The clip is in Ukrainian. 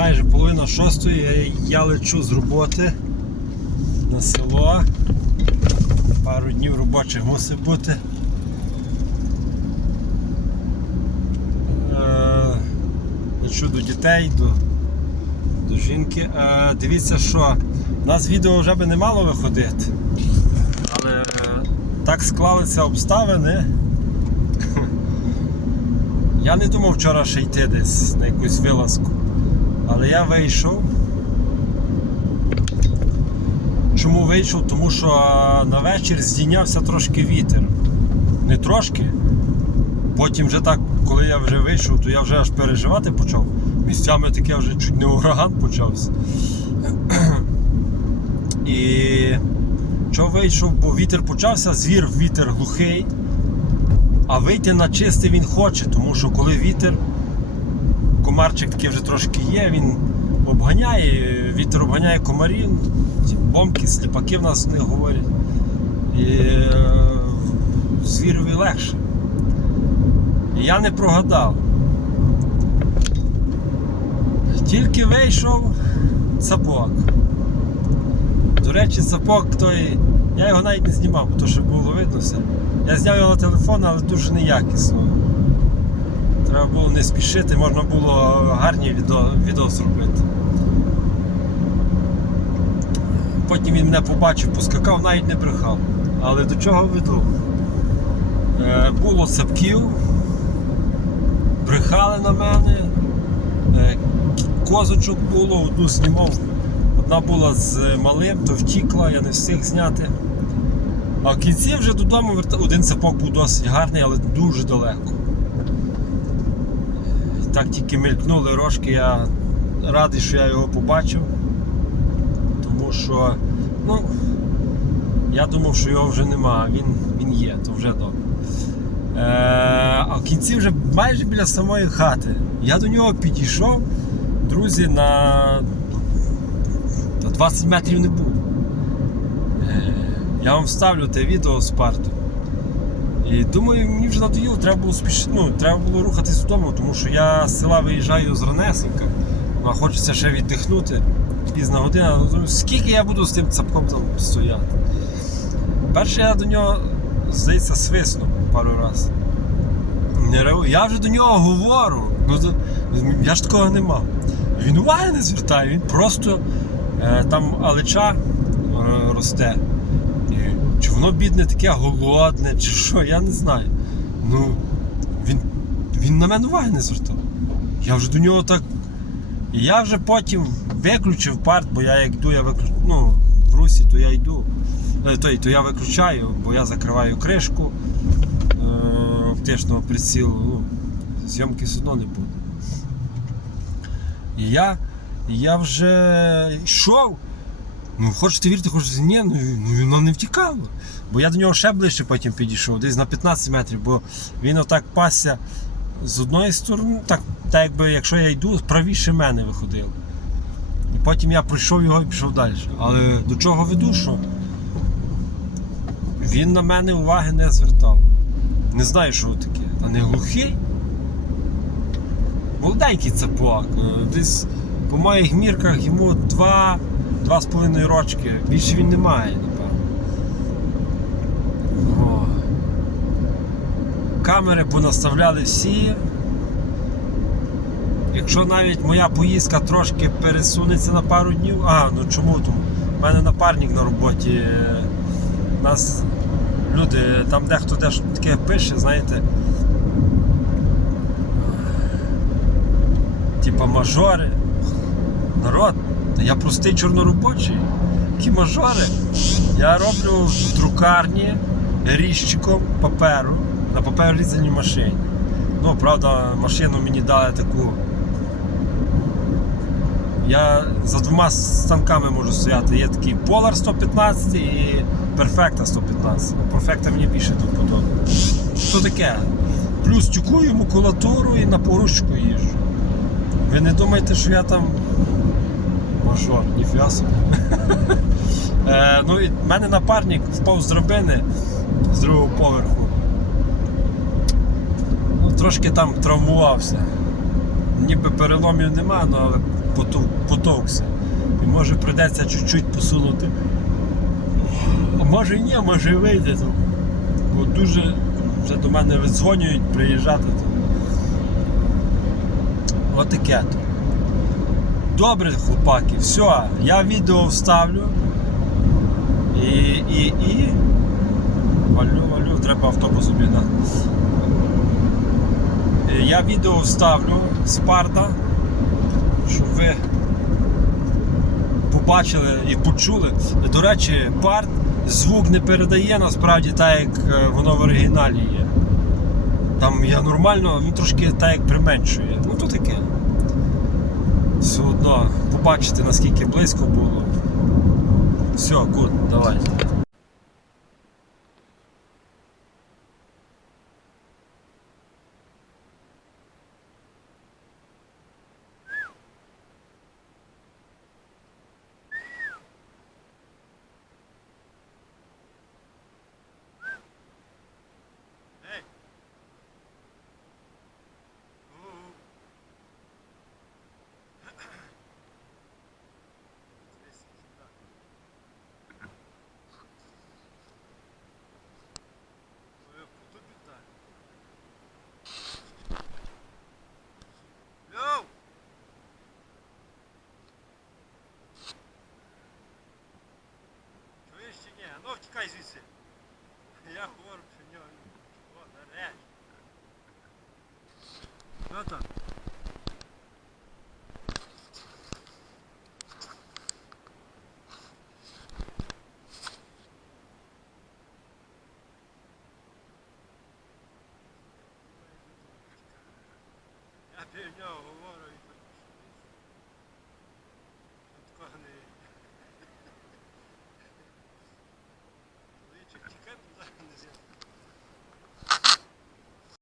майже половина шостої, я лечу з роботи на село. Пару днів робочих мусить бути. Е, Лечу до дітей, до, до жінки. Е, Дивіться, що у нас відео вже би не мало виходити. Але так склалися обставини. Я не думав вчора ще йти десь на якусь вилазку. Але я вийшов. Чому вийшов? Тому що на вечір здійнявся трошки вітер. Не трошки. Потім вже так, коли я вже вийшов, то я вже аж переживати почав. Місцями таке вже чуть не ураган почався. І що вийшов, бо вітер почався, звір вітер глухий. А вийти на чистий він хоче, тому що коли вітер, комарчик такий вже трошки є, він обганяє, вітер обганяє комарів, бомки, сліпаки в нас не говорять. І е, звірові легше. Я не прогадав. Тільки вийшов цапок. До речі, цапок той. Я його навіть не знімав, бо що було видно все. Я зняв його на телефон, але дуже неякісно. Треба було не спішити, можна було гарні відео, зробити. Потім він мене побачив, поскакав, навіть не брехав. Але до чого веду? Е, було цапків, брехали на мене, е, козочок було, одну знімав. Одна була з малим, то втікла, я не встиг зняти. А в кінці вже додому один цепок був досить гарний, але дуже далеко. Так тільки мелькнули рожки, я радий, що я його побачив. Тому що, ну, я думав, що його вже нема, він, він є, то вже добре. Е, а в кінці вже майже біля самої хати. Я до нього підійшов, друзі, на 20 метрів не був. Е, Я вам вставлю те відео з парту. І думаю, мені вже надоїло, треба було спіш... ну, треба було рухатись додому, тому що я з села виїжджаю з ранесенька, а хочеться ще віддихнути. Пізна година, ну, скільки я буду з тим цапком там стояти. Перше я до нього, здається, свиснув пару разів. Я вже до нього говорю. Ну, я ж такого не мав. Він уваги не звертає, він просто е, там алеча е, росте. Воно бідне таке голодне, чи що, я не знаю. Ну, він, він на мене уваги не звертав. Я вже до нього так. Я вже потім виключив парт, бо я як йду, я виключу. Ну, в русі, то я йду. Е, То, то я виключаю, бо я закриваю кришку е, оптичного прицілу. Ну, зйомки все одно не буде. І я, я вже йшов. Ну, хочете вірити, хочете ні, ну, ну воно не втікало. Бо я до нього ще ближче потім підійшов, десь на 15 метрів, бо він отак пасся з одної сторони, так, так якби якщо я йду, правіше мене виходив. І потім я пройшов його і пішов далі. Але до чого веду, що він на мене уваги не звертав. Не знаю, що таке. Та не глухий. Молоденький цапок. е, Десь по моїх мірках йому два, два з половиною рочки. Більше він не має, напевно. Камери понаставляли всі. Якщо навіть моя поїздка трошки пересунеться на пару днів. А, ну чому тому? У мене напарник на роботі. е, Нас люди, там дехто дещо таке пише, знаєте. Типа мажори. Народ, та я простий чорноробочий. Які мажори. Я роблю в друкарні ріжчиком паперу на паперорізаній машині. Ну, правда, машину мені дали таку. Я за двома станками можу стояти. Є такий Polar 115 і Perfecta 115. Ну, Perfecta мені більше тут подобається. Що таке? Плюс тюкую макулатуру і на поручку їжджу. Ви не думайте, що я там мажор, ніфіга собі. Е, ну, і мене напарник впав з драбини з другого поверху. Ну, трошки там травмувався. ніби переломів нема, ну, але потовкся. І може прийдеться чуть-чуть посунути. А може і ні, може і вийде. То. Бо дуже вже до мене видзвонюють приїжджати. Отаке. Добре, хлопаки, все, я відео вставлю. І, і, і. Валю, валю, треба автобус обігнати. Е, Я відео вставлю з парта, щоб ви побачили і почули. До речі, парт звук не передає насправді так, як е, воно в оригіналі є. Там я нормально, він трошки так як применшує. Ну то таке. Все одно побачити наскільки близько було. Все, гуд, давайте. Ей! У. Дивись сюди. Ой, тут так. Йоу! Чуєш чи ні? Ну втікай звідси. Я говорю, що в нього. О, нарешті. Що там? Я біля нього